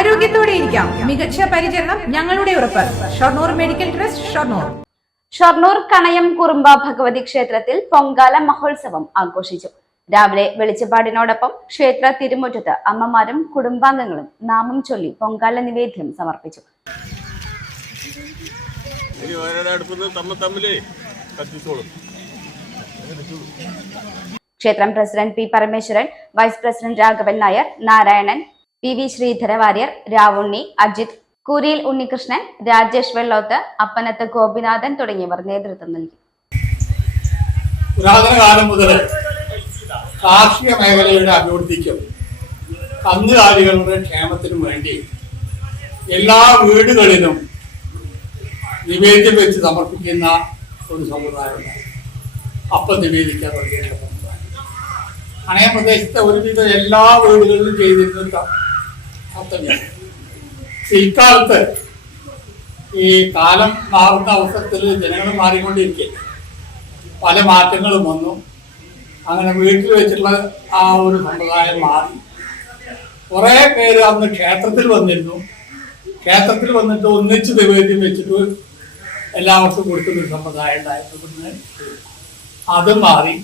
ആരോഗ്യത്തോടെ ഇരിക്കാം. മികച്ച പരിചരണം ഞങ്ങളുടെ ഉറപ്പ്. Shoranur medical trust Shoranur. Shoranur Kanayam Kurumba Bhagavathi ക്ഷേത്രത്തിൽ പൊങ്കാല മഹോത്സവം ആഘോഷിച്ചു. രാവിലെ വെളിച്ചപ്പാടിനോടൊപ്പം ക്ഷേത്ര തിരുമുറ്റത്ത് അമ്മമാരും കുടുംബാംഗങ്ങളും നാമം ചൊല്ലി പൊങ്കാല നിവേദ്യം സമർപ്പിച്ചു. ക്ഷേത്രം president P Parameswaran vice president Raghavan Nair Narayanan P V Sreedhara Warrier Ravunni Ajith Kuriyil Unnikrishnan Rajesh Vellothu Appanath Gopinathan തുടങ്ങിയവർ നേതൃത്വം നൽകി. പുരാതന കാലം മുതൽ കാർഷിക മേഖലയുടെ അഭിവൃദ്ധിക്കും കന്നുകാലികളുടെ ക്ഷേമത്തിനും വേണ്ടി എല്ലാ വീടുകളിലും നിവേദ്യം വെച്ച് സമർപ്പിക്കുന്ന ഒരു സമ്പ്രദായമുണ്ട് അപ്പം നിവേദിക്കാൻ തുടങ്ങിയ സമ്പ്രദായം അണയ പ്രദേശത്തെ ഒരുവിധം എല്ലാ വീടുകളിലും ചെയ്തിരുന്ന കത്തഞ്ഞാണ് ഇക്കാലത്ത് ഈ കാലം മാറുന്ന അവസരത്തിൽ ജനങ്ങൾ മാറിക്കൊണ്ടിരിക്കെ. പല മാറ്റങ്ങളും വന്നു. അങ്ങനെ വീട്ടിൽ വെച്ചിട്ടുള്ള ആ ഒരു സമ്പ്രദായം മാറി. കുറേ പേര് അന്ന് ക്ഷേത്രത്തിൽ വന്നിരുന്നു. ക്ഷേത്രത്തിൽ വന്നിട്ട് ഒന്നിച്ച് നിവേദ്യം വെച്ചിട്ട് എല്ലാവർക്കും കൊടുക്കുന്ന സമ്പ്രദായം ഉണ്ടായിരുന്നു. അത് മാറി.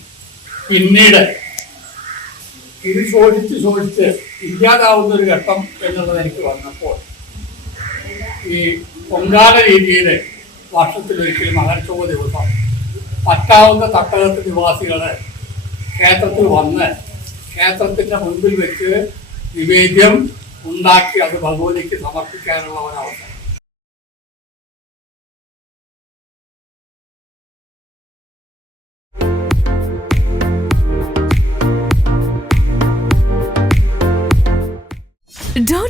പിന്നീട് ഇത് ശോഷിച്ച് ശോഷിച്ച് ഇല്ലാതാവുന്ന ഒരു ഘട്ടം എന്നുള്ളത് എനിക്ക് വന്നപ്പോൾ ഈ പൊങ്കാല രീതിയിൽ വർഷത്തിലൊരിക്കലും അകർച്ചോ ദിവസം പറ്റാവുന്ന തട്ടകത്ത് നിവാസികൾ ക്ഷേത്രത്തിൽ വന്ന് ക്ഷേത്രത്തിന്റെ മുൻപിൽ വെച്ച് നിവേദ്യം ഉണ്ടാക്കി അത് ഭഗവതിക്ക് സമർപ്പിക്കാനുള്ള ഒരവസരം